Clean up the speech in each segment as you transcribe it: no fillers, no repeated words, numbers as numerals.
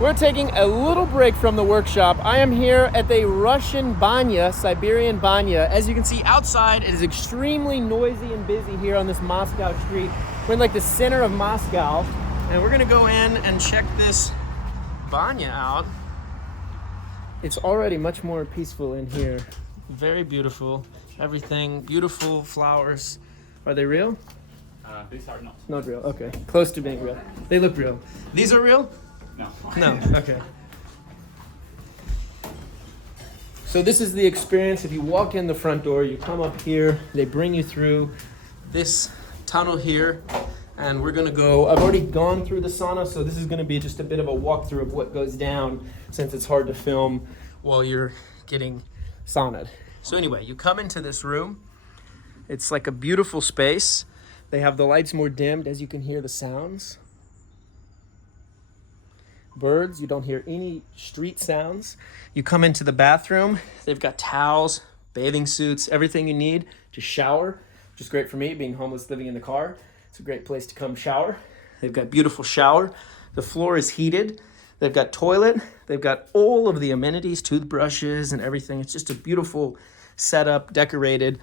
We're taking a little break from the workshop. I am here at the Russian Banya, Siberian Banya. As you can see outside, it is extremely noisy and busy here on this Moscow street. We're in like the center of Moscow, and we're gonna go in and check this Banya out. It's already much more peaceful in here. Very beautiful, everything, beautiful flowers. Are they real? These are not. Not real, okay. Close to being real. They look real. These are real? No. No, okay. So this is the experience. If you walk in the front door, you come up here, they bring you through this tunnel here, and we're gonna go, I've already gone through the sauna, so this is gonna be just a bit of a walkthrough of what goes down, since it's hard to film while you're getting saunaed. So anyway, you come into this room. It's like a beautiful space. They have the lights more dimmed, as you can hear the sounds. Birds, you don't hear any street sounds. You come into the bathroom, they've got towels, bathing suits, everything you need to shower, which is great for me, being homeless, living in the car. It's a great place to come shower. They've got beautiful shower. The floor is heated. They've got toilet. They've got all of the amenities, toothbrushes and everything. It's just a beautiful setup, decorated.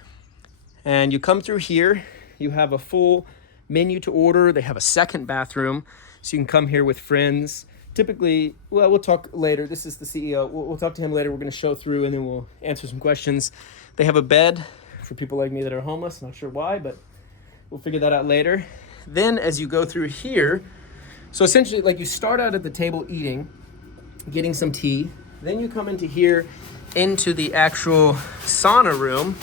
And you come through here, you have a full menu to order. They have a second bathroom, so you can come here with friends. Typically, well, we'll talk later. This is the CEO. We'll talk to him later. We're going to show through and then we'll answer some questions. They have a bed for people like me that are homeless. Not sure why, but we'll figure that out later. Then as you go through here, so essentially like you start out at the table eating, getting some tea. Then you come into here, into the actual sauna room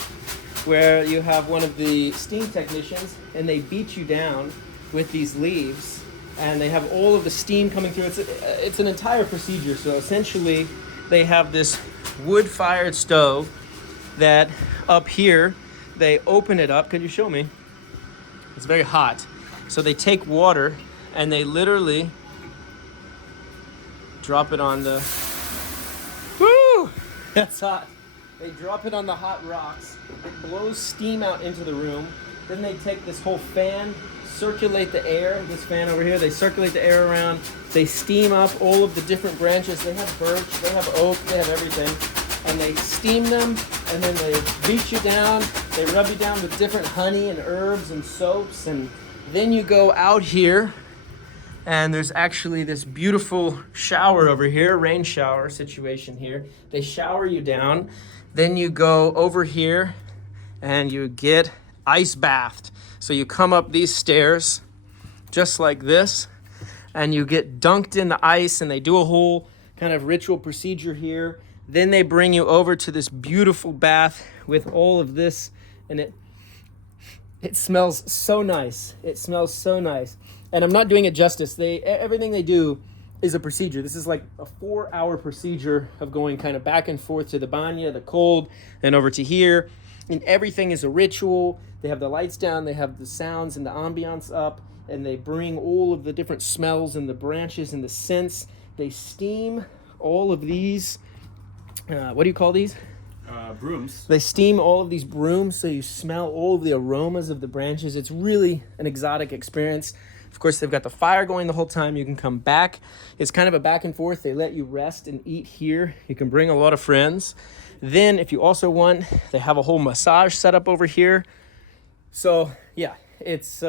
where you have one of the steam technicians and they beat you down with these leaves. And they have all of the steam coming through. It's an entire procedure. So essentially, they have this wood-fired stove that up here, they open it up. Could you show me? It's very hot. So they take water and they literally drop it on the... Woo! That's hot. They drop it on the hot rocks. It blows steam out into the room. Then they take this whole fan, circulate the air, this fan over here, they circulate the air around, they steam up all of the different branches. They have birch, they have oak, they have everything. And they steam them, and then they beat you down, they rub you down with different honey and herbs and soaps, and then you go out here, and there's actually this beautiful shower over here, rain shower situation here. They shower you down, then you go over here, and you get ice bathed. So you come up these stairs just like this and you get dunked in the ice and they do a whole kind of ritual procedure here. Then they bring you over to this beautiful bath with all of this, and it smells so nice. It smells so nice. And I'm not doing it justice. Everything they do is a procedure. This is like a 4-hour procedure of going kind of back and forth to the banya, the cold, and over to here. And everything is a ritual. They have the lights down, they have the sounds and the ambiance up, and they bring all of the different smells and the branches and the scents. They steam all of these, what do you call these? Brooms. They steam all of these brooms, so you smell all of the aromas of the branches. It's really an exotic experience. Of course, they've got the fire going the whole time. You can come back. It's kind of a back and forth. They let you rest and eat here. You can bring a lot of friends. Then, if you also want, they have a whole massage set up over here. So, yeah, it's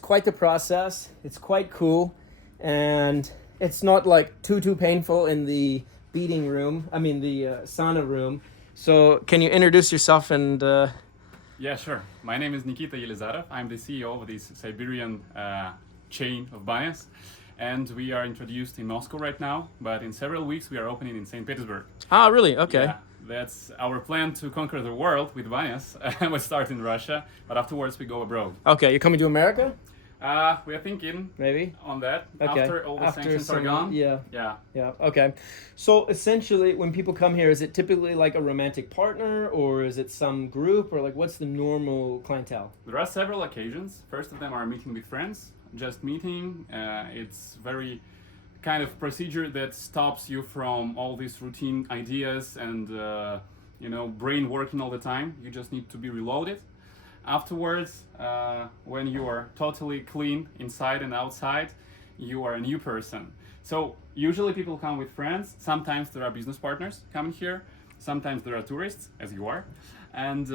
quite the process. It's quite cool. And it's not like too painful in the beating room. I mean, the sauna room. So, can you introduce yourself and... Yeah, sure. My name is Nikita Yelizarov. I'm the CEO of this Siberian chain of banyas. And we are introduced in Moscow right now, but in several weeks we are opening in St. Petersburg. Ah, really? Okay. Yeah, that's our plan to conquer the world with banyas. We start in Russia, but afterwards we go abroad. Okay, you're coming to America? We are thinking maybe on that okay. After all the sanctions are gone. Yeah. Okay. So essentially, when people come here, is it typically like a romantic partner, or is it some group, or like what's the normal clientele? There are several occasions. First of them are meeting with friends. Just meeting. It's very kind of procedure that stops you from all these routine ideas and brain working all the time. You just need to be reloaded. Afterwards, when you are totally clean inside and outside, you are a new person. So usually people come with friends. Sometimes there are business partners coming here. Sometimes there are tourists, as you are. And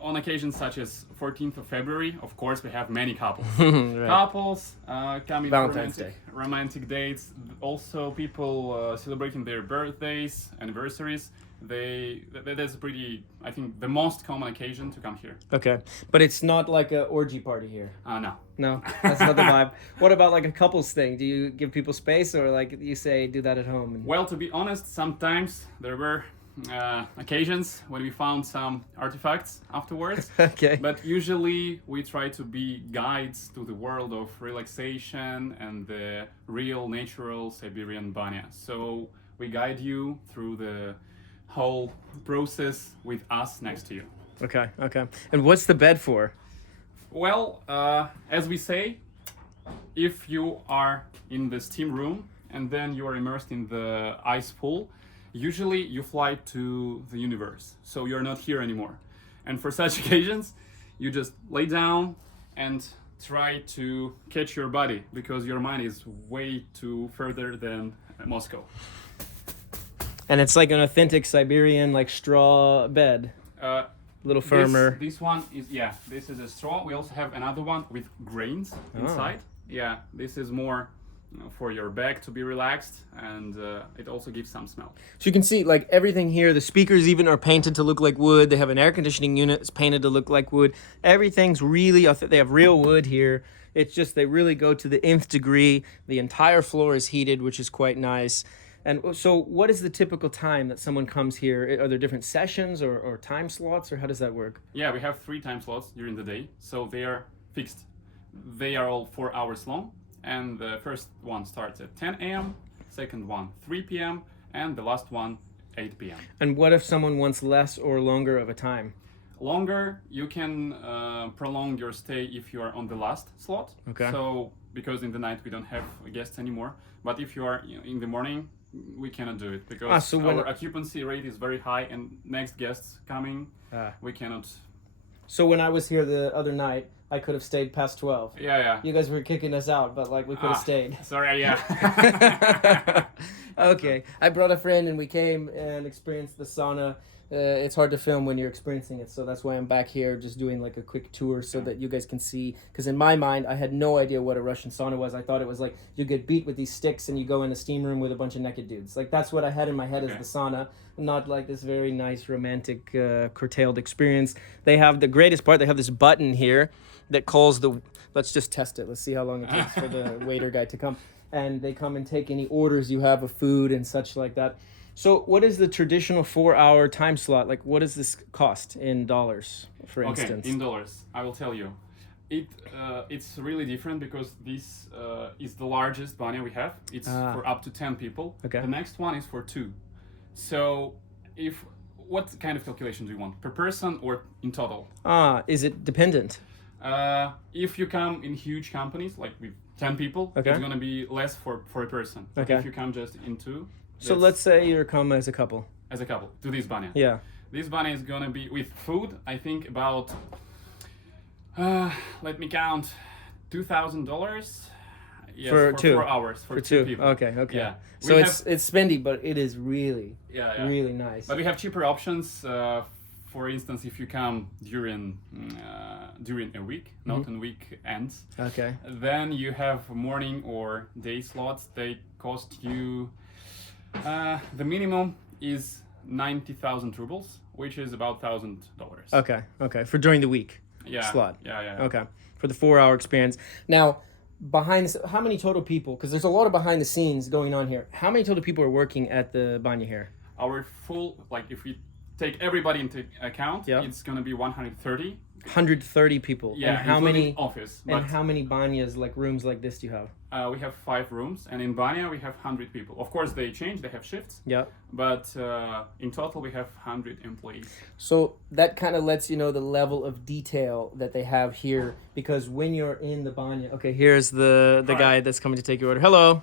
on occasions such as 14th of February, of course, we have many couples. Right. Couples coming for Valentine's Day. romantic dates. Also, people celebrating their birthdays, anniversaries. That's pretty, I think, the most common occasion to come here. Okay, but it's not like a orgy party here. No. No, that's not the vibe. What about like a couples thing? Do you give people space, or like you say do that at home? And... Well, to be honest, sometimes there were occasions when we found some artifacts afterwards. Okay. But usually we try to be guides to the world of relaxation and the real natural Siberian Banya. So we guide you through the whole process with us next to you. Okay. And what's the bed for? Well, as we say, if you are in the steam room and then you are immersed in the ice pool, usually you fly to the universe, so you're not here anymore. And for such occasions, you just lay down and try to catch your body, because your mind is way too further than Moscow. And it's like an authentic Siberian like straw bed. A little firmer. This one is, this is a straw. We also have another one with grains inside. Yeah, this is more for your back to be relaxed, and it also gives some smell. So you can see like everything here, the speakers even are painted to look like wood. They have an air conditioning unit that's painted to look like wood. Everything's really, they have real wood here. It's just, they really go to the nth degree. The entire floor is heated, which is quite nice. And so what is the typical time that someone comes here? Are there different sessions or time slots, or how does that work? Yeah, we have 3 time slots during the day, so they are fixed. They are all 4 hours long, and the first one starts at 10 a.m., second one 3 p.m., and the last one 8 p.m. And what if someone wants less or longer of a time? Longer, you can prolong your stay if you are on the last slot. Okay. So, because in the night we don't have guests anymore, but if you are in the morning, we cannot do it, because our occupancy rate is very high, and next guests coming, we cannot. So when I was here the other night, I could have stayed past 12. Yeah. You guys were kicking us out, but like we could have stayed. Sorry, yeah. Okay. I brought a friend and we came and experienced the sauna. It's hard to film when you're experiencing it, so that's why I'm back here just doing like a quick tour so that you guys can see. Because in my mind, I had no idea what a Russian sauna was. I thought it was like you get beat with these sticks and you go in a steam room with a bunch of naked dudes. Like that's what I had in my head as the sauna, not like this very nice romantic curtailed experience. They have the greatest part. They have this button here that calls the. Let's just test it. Let's see how long it takes for the waiter guy to come. And they come and take any orders you have of food and such like that. So what is the traditional 4-hour time slot? Like, what does this cost in dollars, for instance? Okay, in dollars, I will tell you. It's really different, because this is the largest banya we have. It's for up to 10 people. Okay. The next one is for 2. So what kind of calculation do you want? Per person or in total? Is it dependent? If you come in huge companies, like with 10 people, it's going to be less for a person. Okay. If you come just in 2... So let's say you come as a couple. As a couple, to this banya. Yeah. This banya is gonna be, with food, I think about, let me count, $2,000. Yes, for 2 4 hours, for 2 people. Okay. Yeah. So it's spendy, but it is really, really nice. But we have cheaper options. For instance, if you come during a week, not on weekends, then you have morning or day slots. They cost you, the minimum is 90,000 rubles, which is about $1,000. Okay. For during the week slot. Yeah. Okay. For the 4-hour experience. Now, how many total people, because there's a lot of behind the scenes going on here. How many total people are working at the banya here? Our full, like if we take everybody into account, it's going to be 130. 130 people. Yeah, and how many office? And how many banyas, like rooms like this, do you have? We have 5 rooms, and in Banya we have 100 people. Of course, they change; they have shifts. Yeah. But in total, we have 100 employees. So that kind of lets you know the level of detail that they have here, because when you're in the banya, okay, here's the guy that's coming to take your order. Hello,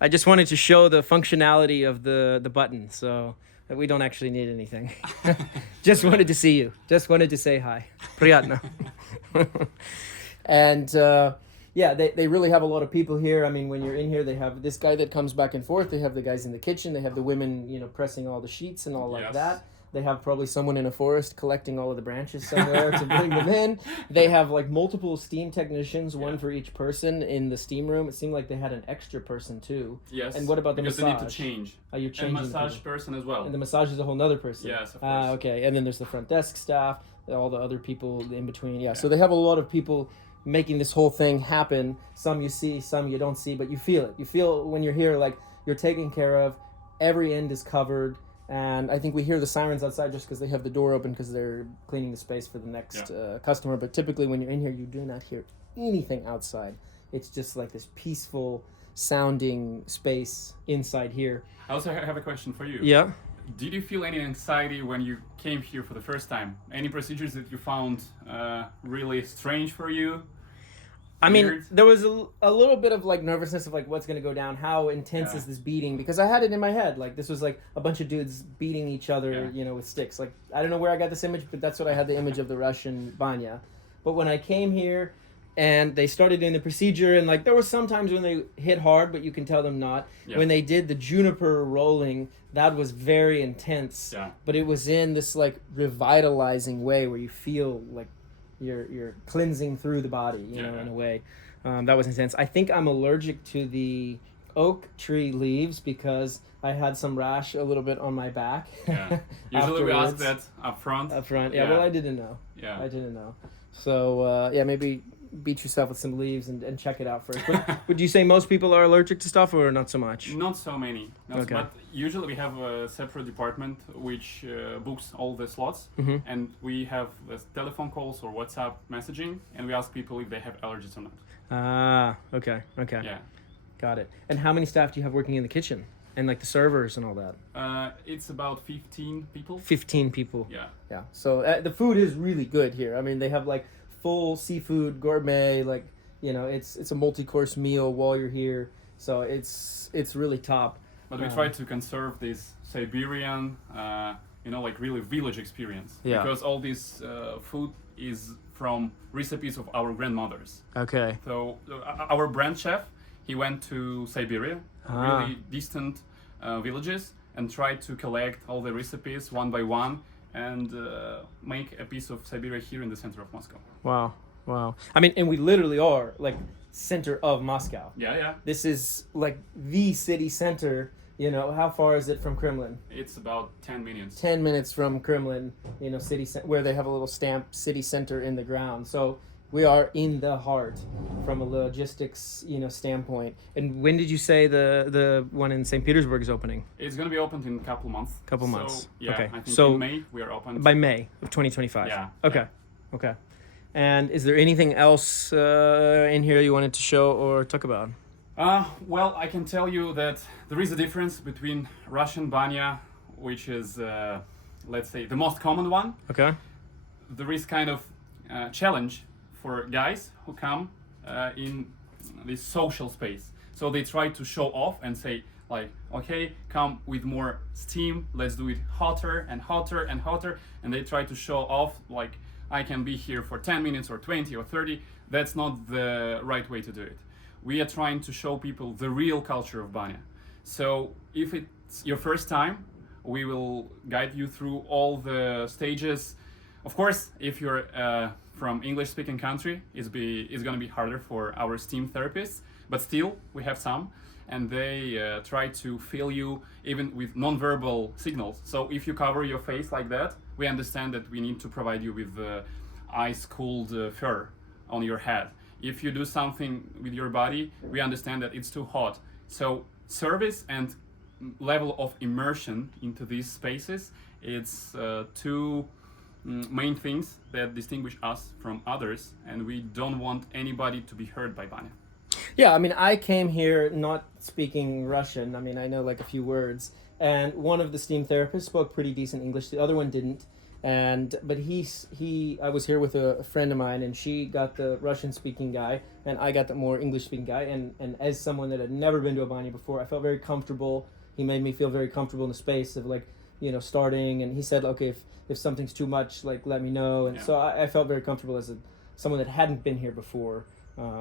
I just wanted to show the functionality of the button, so. We don't actually need anything. Just wanted to see you. Just wanted to say hi. Priятно. And yeah, they really have a lot of people here. I mean, when you're in here, they have this guy that comes back and forth. They have the guys in the kitchen. They have the women, pressing all the sheets and all like Yes. that. They have probably someone in a forest collecting all of the branches somewhere to bring them in. They have like multiple steam technicians, one for each person in the steam room. It seemed like they had an extra person too. Yes. And what about the because massage? they need to change. Oh, you're And changing the massage people. person as well. And the massage is a whole nother person. Yes, of Ah, course. okay. And then there's the front desk staff, all the other people in between. Yeah. So they have a lot of people making this whole thing happen. Some you see, some you don't see, but you feel it. You feel when you're here, like you're taken care of. Every end is covered. And I think we hear the sirens outside just because they have the door open because they're cleaning the space for the next customer. But typically when you're in here, you do not hear anything outside. It's just like this peaceful sounding space inside here. I also have a question for you. Yeah. Did you feel any anxiety when you came here for the first time? Any procedures that you found really strange for you? I mean, Weird? there was a little bit of like nervousness of like what's going to go down, how intense is this beating, because I had it in my head like this was like a bunch of dudes beating each other, with sticks. Like I don't know where I got this image, but that's what I had, the image of the Russian Banya. But when I came here and they started doing the procedure, and like there were some times when they hit hard, but you can tell them not. Yeah. When they did the juniper rolling, that was very intense. Yeah. But it was in this like revitalizing way where you feel like you're cleansing through the body, in a way. That was intense. I think I'm allergic to the oak tree leaves because I had some rash a little bit on my back. Yeah. Usually we ask afterwards. that up front. Up front. Yeah, well, I didn't know. Yeah. I didn't know. So, maybe beat yourself with some leaves and check it out first. But would you say most people are allergic to stuff or not so much? Not so many. Okay. But usually we have a separate department which books all the slots, and we have telephone calls or WhatsApp messaging, and we ask people if they have allergies or not. Ah, okay. Yeah. Got it. And how many staff do you have working in the kitchen? And like the servers and all that? It's about 15 people. 15 people. Yeah. Yeah. So the food is really good here. I mean, they have like full seafood gourmet, like it's a multi-course meal while you're here. So it's really top. But we try to conserve this Siberian, like really village experience. Yeah. Because all this food is from recipes of our grandmothers. Okay. So our brand chef, he went to Siberia, really distant villages, and tried to collect all the recipes one by one and make a piece of Siberia here in the center of Moscow. Wow. I mean, and we literally are like center of Moscow. Yeah. This is like the city center. How far is it from Kremlin? It's about 10 minutes. 10 minutes from Kremlin, where they have a little stamp city center in the ground. So we are in the heart from a logistics, standpoint. And when did you say the one in St. Petersburg is opening? It's going to be opened in a couple months. Months. Yeah, Okay. I think So in May we are open. by May of 2025. Yeah. Okay. And is there anything else in here you wanted to show or talk about? Well, I can tell you that there is a difference between Russian Banya, which is, let's say, the most common one. Okay. There is kind of challenge for guys who come in this social space. So they try to show off and say, like, okay, come with more steam, let's do it hotter and hotter and hotter. And they try to show off, like, I can be here for 10 minutes or 20 or 30. That's not the right way to do it. We are trying to show people the real culture of Banya. So if it's your first time, we will guide you through all the stages. Of course, if you're from English-speaking country, it's going to be harder for our STEAM therapists, but still, we have some, and they try to feel you even with non-verbal signals. So if you cover your face like that, we understand that we need to provide you with ice-cooled fur on your head. If you do something with your body, we understand that it's too hot. So service and level of immersion into these spaces, it's two main things that distinguish us from others, and we don't want anybody to be hurt by Banya. Yeah, I mean, I came here not speaking Russian. I mean, I know like a few words, and one of the STEAM therapists spoke pretty decent English. The other one didn't. But I was here with a friend of mine, and she got the Russian-speaking guy, and I got the more English-speaking guy. And as someone that had never been to a Banya before, I felt very comfortable. He made me feel very comfortable in the space of like, starting. And he said, okay, if something's too much, like let me know. And so I felt very comfortable as someone that hadn't been here before.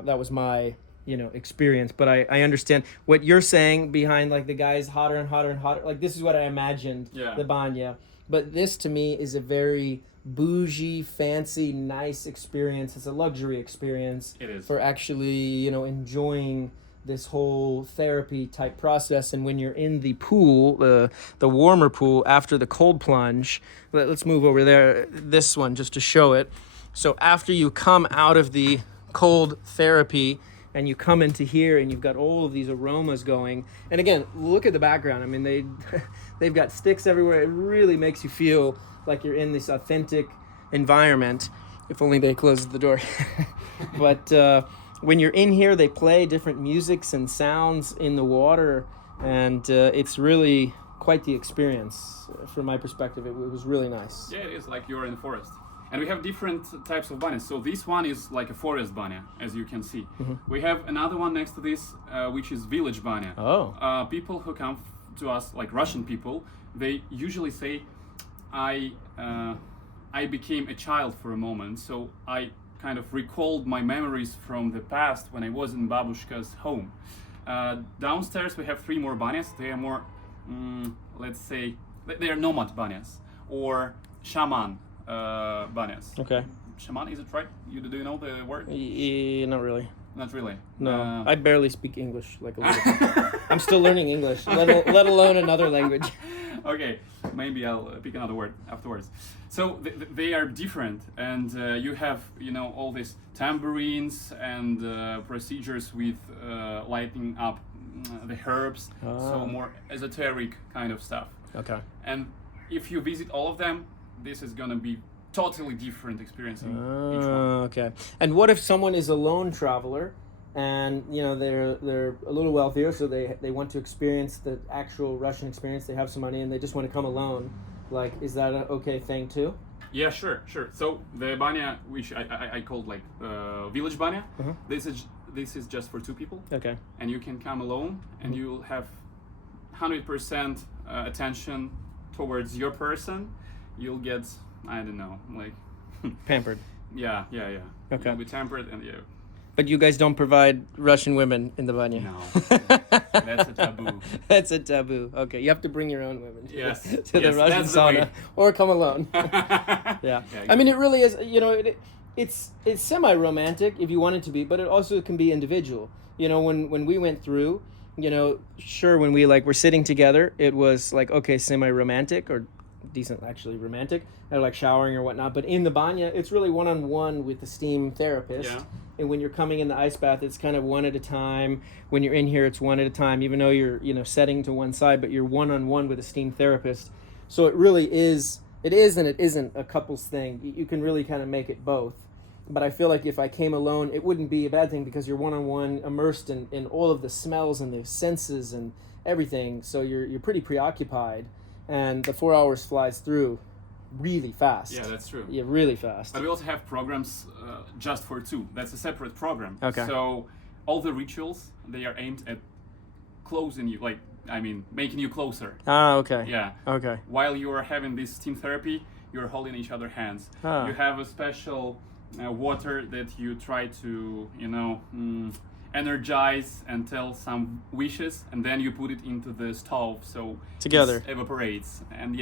That was my experience. But I understand what you're saying behind like the guys hotter and hotter and hotter. Like this is what I imagined the Banya. But this to me is a very bougie, fancy, nice experience. It's a luxury experience. It is. For actually enjoying this whole therapy type process. And when you're in the pool, the warmer pool after the cold plunge, let's move over there, this one just to show it. So after you come out of the cold therapy and you come into here and you've got all of these aromas going, and again, look at the background. I mean, they've got sticks everywhere. It really makes you feel like you're in this authentic environment. If only they closed the door. But when you're in here, they play different musics and sounds in the water, and it's really quite the experience. From my perspective, it was really nice. Yeah, it is like you're in the forest. And we have different types of banyas. So this one is like a forest banya, as you can see. We have another one next to this, which is village banya. Oh. People who come to us, like Russian people, they usually say, I became a child for a moment, so I kind of recalled my memories from the past when I was in Babushka's home. Downstairs we have 3 more banyas. They are more, let's say, they are nomad banyas or shaman banyas. Okay. Shaman, is it right? Do you know the word? Not really. Not really. No, I barely speak English like a little bit. I'm still learning English, let alone another language. Okay, maybe I'll pick another word afterwards. So they are different, and you have all these tambourines and procedures with lighting up the herbs, so more esoteric kind of stuff. Okay. And if you visit all of them, this is gonna be totally different experience in each one. Okay. And what if someone is a lone traveler and they're a little wealthier, so they want to experience the actual Russian experience, they have some money and they just want to come alone, like, is that an okay thing too? Yeah, sure. So the banya, which I called like village banya, this is just for 2 people. Okay. And you can come alone, and you'll have 100% attention towards your person. You'll get, I don't know, like pampered. Yeah. Okay. You'll be tempered, and yeah. But you guys don't provide Russian women in the Banya? No, that's a taboo. That's a taboo. Okay, you have to bring your own women to, Yes. to the Russian sauna, or come alone. Yeah. I mean, it really is, it's semi-romantic if you want it to be, but it also can be individual. When we went through, sure, when we were sitting together, it was like, okay, semi-romantic or decent actually romantic, or like showering or whatnot, but in the banya it's really one-on-one with the steam therapist. Yeah. And when you're coming in the ice bath, it's kind of one at a time. When you're in here, it's one at a time, even though you're setting to one side, but you're one-on-one with a steam therapist. So it really is, and it isn't a couples thing. You can really kind of make it both. But I feel like if I came alone, it wouldn't be a bad thing, because you're one-on-one, immersed in all of the smells and the senses and everything, so you're pretty preoccupied. And the 4 hours flies through really fast. Yeah, that's true. Yeah, really fast. But we also have programs just for 2. That's a separate program. Okay. So all the rituals, they are aimed at closing you, making you closer. Ah, okay. Yeah. Okay. While you are having this steam therapy, you're holding each other's hands. Ah. You have a special water that you try to, energize and tell some wishes, and then you put it into the stove, so together it evaporates, and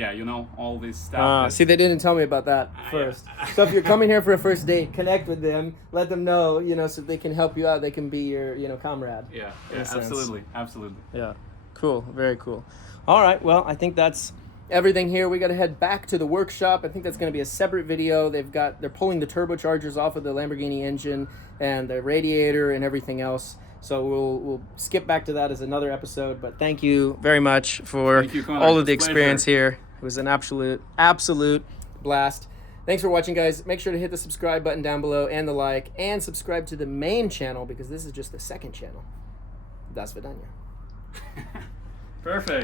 all this stuff. See, they didn't tell me about that first. Yeah. So if you're coming here for a first date, connect with them, let them know, so they can help you out. They can be your, comrade. Yeah, in a sense. absolutely. Yeah, cool, very cool. All right, well, I think that's everything here. We got to head back to the workshop. I think that's going to be a separate video. They're pulling the turbochargers off of the Lamborghini engine and the radiator and everything else. So we'll skip back to that as another episode. But thank you very much for all of the experience here. It was an absolute blast. Thanks for watching, guys. Make sure to hit the subscribe button down below and the like, and subscribe to the main channel, because this is just the second channel. Das Vidanya. Perfect.